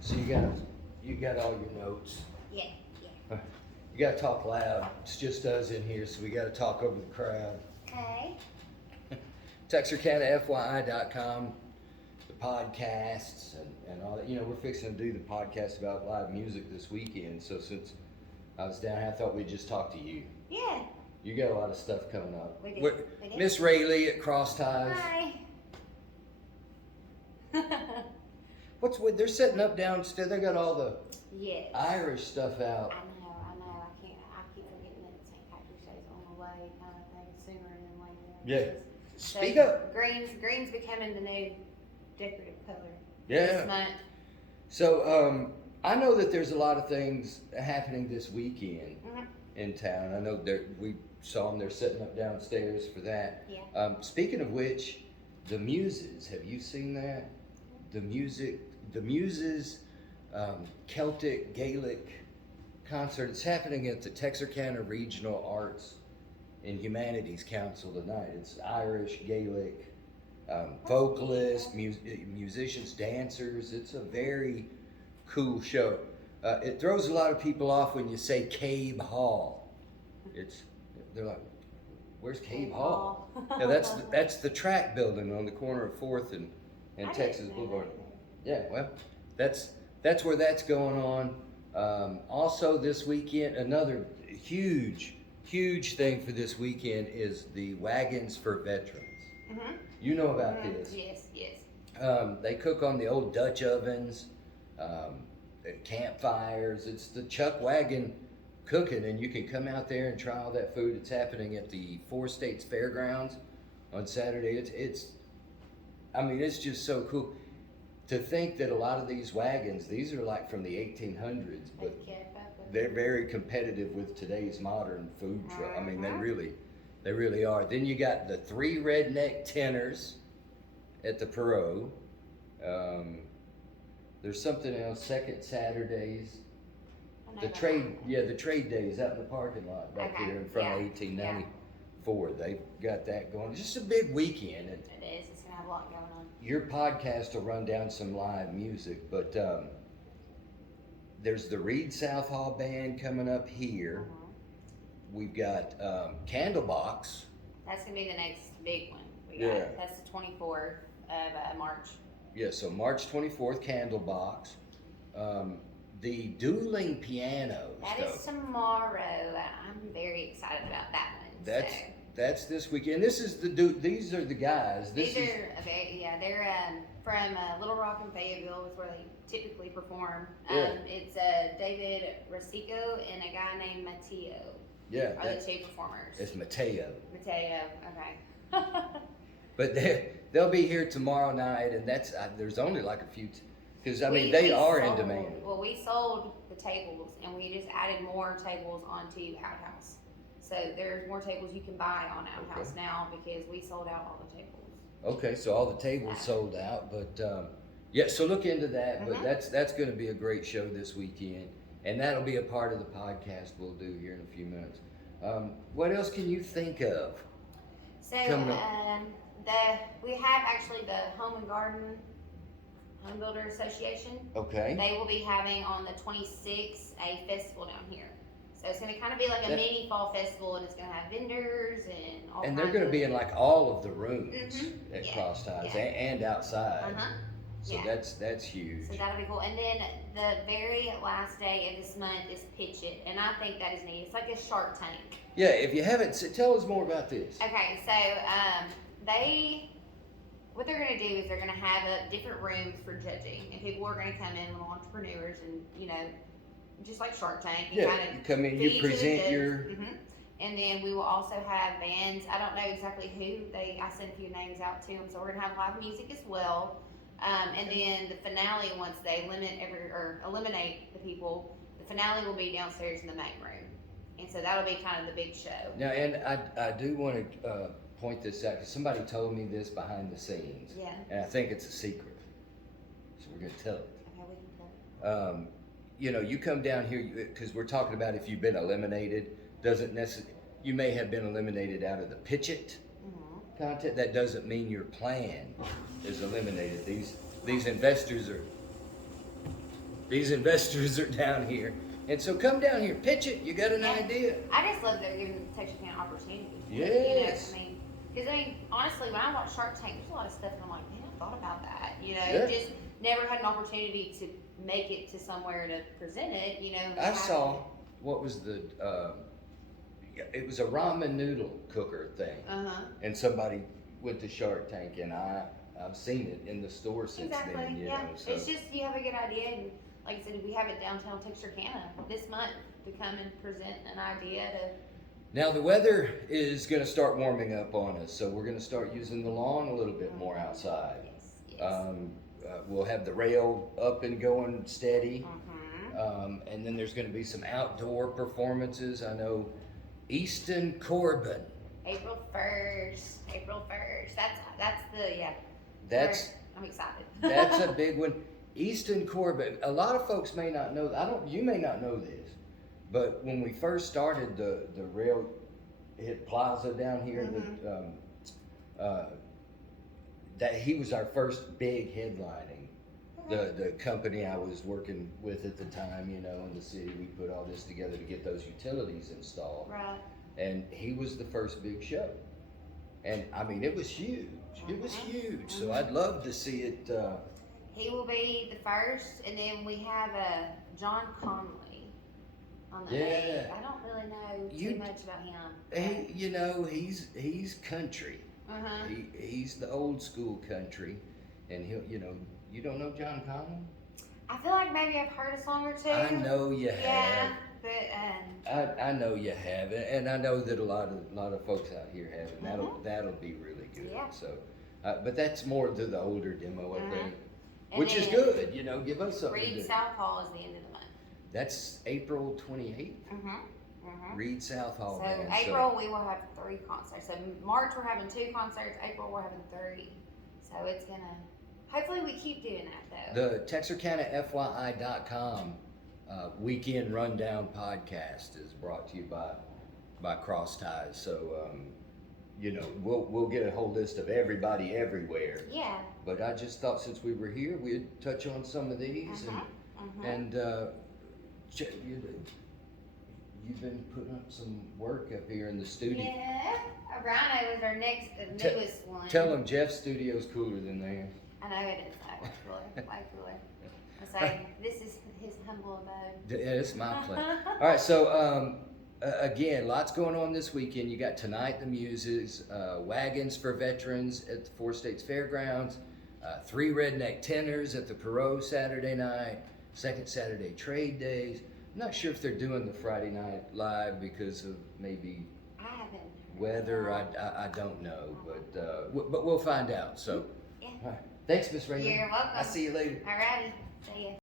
So you got all your notes. Yeah, yeah. You gotta talk loud. It's just us in here, so we gotta talk over the crowd. Okay. TexarkanaFYI.com, the podcasts and all that. You know, we're fixing to do the podcast about live music this weekend. So since I was down here, I thought we'd just talk to you. Yeah. You got a lot of stuff coming up. We do. We do. Miss Rayleigh at Cross Ties. Hi. What's with they're setting up downstairs? They got all the Yes. Irish stuff out. I know. I keep forgetting that St. Patrick's Day's on the way, kind of thing, sooner than later. Yeah. So Speak up. Green's becoming the new decorative color. Yeah. This month. So I know that there's a lot of things happening this weekend Mm-hmm. in town. I know we saw them. They're setting up downstairs for that. Yeah. Speaking of which, the Muses. Have you seen that? The Muses Celtic Gaelic concert. It's happening at the Texarkana Regional Arts and Humanities Council tonight. It's Irish, Gaelic, vocalists, musicians, dancers. It's a very cool show. It throws a lot of people off when you say Cave Hall. They're like, "Where's Cave Hall?" Yeah, that's the track building on the corner of 4th and Texas Boulevard. Yeah, well, that's where that's going on. Also this weekend, another huge thing for this weekend is the Wagons for Veterans. Mm-hmm. You know about this. Yes. They cook on the old Dutch ovens, campfires. It's the Chuck Wagon cooking, and you can come out there and try all that food. It's happening at the Four States Fairgrounds on Saturday. It's just so cool to think that a lot of these wagons, these are like from the 1800s, but they're very competitive with today's modern food truck. I mean, they really are. Then you got the 3 redneck tenors at the Perot. There's something else, second Saturdays. The trade days out in the parking lot back here in front of 1894. They've got that going. It's just a big weekend. It is. It's gonna have a lot going on. Your podcast will run down some live music, but there's the Reed South Hall Band coming up here. We've got Candlebox. That's gonna be the next big one. That's the 24th of March. Yeah, so March 24th, Candlebox. The dueling piano That stuff. is tomorrow. I'm very excited about that one. That's this weekend. This is these are the guys. They're from Little Rock and Fayetteville is where they typically perform. It's David Rosico and a guy named Mateo. Yeah, are the 2 performers. It's Mateo. Okay. But they'll be here tomorrow night, and there's only like a few. Because they are in demand. Well, we sold the tables, and we just added more tables onto Outhouse. So there's more tables you can buy on Outhouse now because we sold out all the tables. Okay, so all the tables sold out, but so look into that. But that's going to be a great show this weekend, and that'll be a part of the podcast we'll do here in a few minutes. What else can you think of? So we have actually the Home and Garden Home Builder Association. Okay. They will be having on the 26th a festival down here. So it's going to kind of be like a mini fall festival, and it's going to have vendors and all. And they're going to be in like all of the rooms at Cross Ties and outside. So that's huge. So that'll be cool. And then the very last day of this month is Pitch It, and I think that is neat. It's like a Shark Tank. Yeah, if you haven't, tell us more about this. Okay, so what they're going to do is they're going to have different rooms for judging, and people are going to come in, little entrepreneurs, and just like Shark Tank. You come in, you present your. And then we will also have bands. I don't know exactly who I sent a few names out to them, so we're going to have live music as well. And then the finale, once they eliminate the people, the finale will be downstairs in the main room, and so that'll be kind of the big show. Now, and I do want to point this out because somebody told me this behind the scenes. Yeah. And I think it's a secret, so we're going to tell it. Okay, we can tell it. You come down here because we're talking about if you've been eliminated. Doesn't necessarily. You may have been eliminated out of the Pitch It content. That doesn't mean your plan is eliminated. These investors are these investors are down here. And so come down here, pitch it. You got an Yeah. idea. I just love they're giving Texarkana an opportunity. Yes. You know, because honestly, when I watch Shark Tank, there's a lot of stuff, and I'm like, man, I thought about that. Yeah. Just never had an opportunity to make it to somewhere to present it. I saw, what was it was a ramen noodle cooker thing. And somebody went to Shark Tank, and I've seen it in the store since Exactly. then. You Yeah. know, so. It's just you have a good idea, and like I said, we have it downtown Texarkana this month to come and present an idea to. Now the weather is going to start warming up on us, so we're going to start using the lawn a little bit more outside. Yes. We'll have the rail up and going steady, Mm-hmm. and then there's going to be some outdoor performances. I know Easton Corbin. April 1st. That's the yeah. That's I'm excited. That's a big one. Easton Corbin. A lot of folks may not know. You may not know this, but when we first started the rail hit plaza down here, that he was our first big headlining. The company I was working with at the time, in the city, we put all this together to get those utilities installed. Right. And he was the first big show. And I mean, it was huge. It was huge. So I'd love to see it. He will be the first, and then we have John Conley on the 8th. I don't really know too much about him. He's country. He's the old school country, and you don't know John Conley? I feel like maybe I've heard a song or two. I know you have. Yeah, but I know you have, and I know that a lot of folks out here have, and that'll be really good. Yeah. So, but that's more to the older demo, I think, and which is good. Give us something. Reed to, South Hall is the end of the month. That's April 28th. Reed South Hall. So April we will have 3 concerts. So March we're having 2 concerts. April we're having 3. So it's gonna. Hopefully we keep doing that though. The TexarkanaFYI.com weekend rundown podcast is brought to you by Cross Ties. So we'll get a whole list of everybody everywhere. Yeah. But I just thought since we were here, we'd touch on some of these and you've been putting up some work up here in the studio. Yeah. Rhino is our next, the newest one. Tell them Jeff's studio's cooler than theirs. I know it is. Way cooler. Way cooler. I say this is his humble abode. Yeah, it's my place. All right, so again, lots going on this weekend. You got Tonight the Muses, Wagons for Veterans at the Four States Fairgrounds, 3 Redneck Tenors at the Perot Saturday night, second Saturday Trade Days. I'm not sure if they're doing the Friday night live because of maybe weather. I don't know, but we'll find out. So, yeah. all right. Thanks, Miss Raymond. You're welcome. I'll see you later. All righty. See ya.